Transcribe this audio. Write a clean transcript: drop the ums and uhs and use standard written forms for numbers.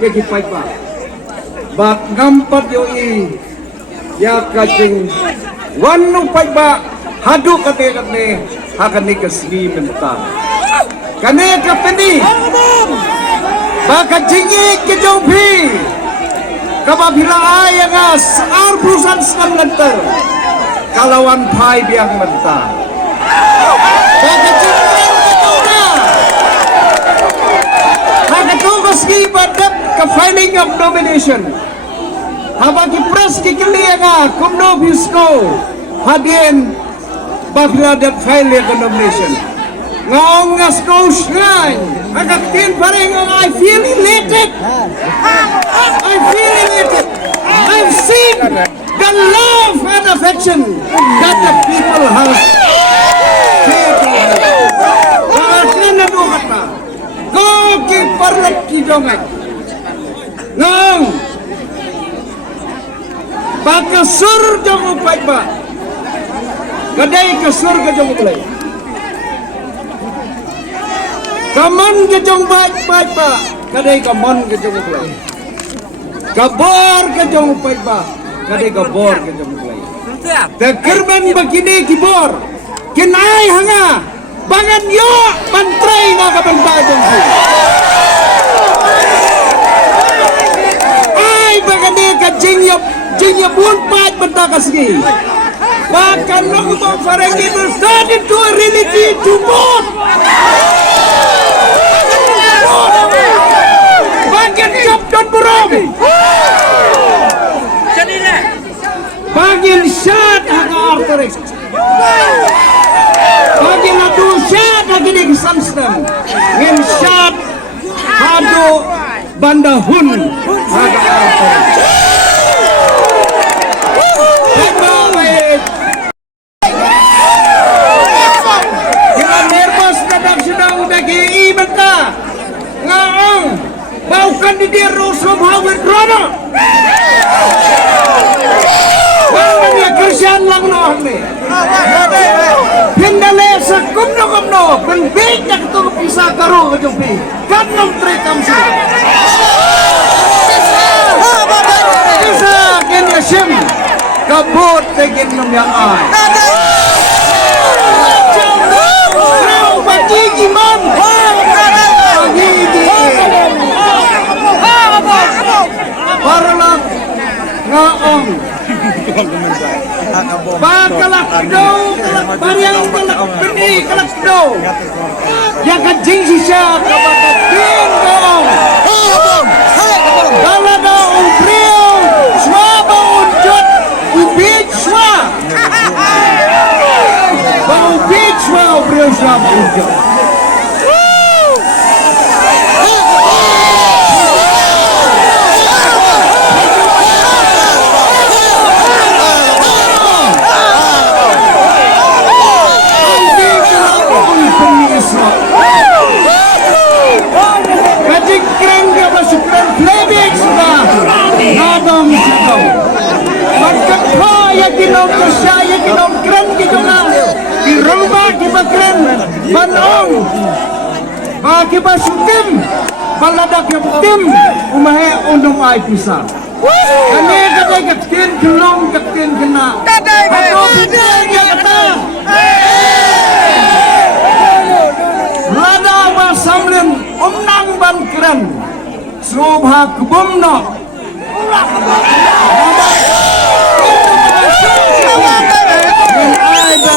bagi paipa. Bak ngampat yoi ya kajing wanu paipa hadu kate hakan ni kesni mentang. Kane kapeni baka jingi ke jauhi kababila ayang asar perusahaan senam nanti kalawan pai biang mentang. Baka jingi Meski pada ke filing of nomination, habang kipres kikiliya nga kumno bisko hadien bakla dat file of nomination. Ngaong nga skos ngay, agaktin pareng I feel elated. I feel elated. I've seen the love and affection that the people have. Bakit na duhat na? Goki parlat ki jongat nang baka sur jong upai ba kadai ke sur ke jong upai kaman ke jong baik ba kadai kaman ke jong upai kabor ke jong upai ba kadai kabor ke jong upai tekerban begini kibor kinai hanga bangan yo mantrai na kabantajan ko ay bagan ni ka jinya bun pat banta kasgi bahkan no mo farang itu turn into a reality to both bagan job don burong bagin shot hanga arterik bagi natu syat lagi di samstem ngin syat hadu bandahun haga apa kita nervous dadak sedang bagi ibenta ngaong baukan di dia rusuh hawir drono baukan dia kerjaan lang noong ni hindale sa kumno pengbig na ito pisa karo kajupi kanong trekam siya isa kinyasim kabut tegin numyaan rau bagigi man bagigi para lang ngaong bakalak daw bariyang kalak pini kalak daw yang kajing siya kabakatin daw dala daw ubriyo swaba unjot ubit swa ba ubit swa ubriyo swaba unjot kajing keren ka ba sukran playback sudah nadong sikaw magkakaya ginom ka siya ginom keren gituna dirumba kiba keren manong kiba sukim baladak yung tim umahe unong ay pisa kani katay katkin kilong katkin kina ako bigay ka kata lada ba samrin umnang ban keren subha kubumno ay ba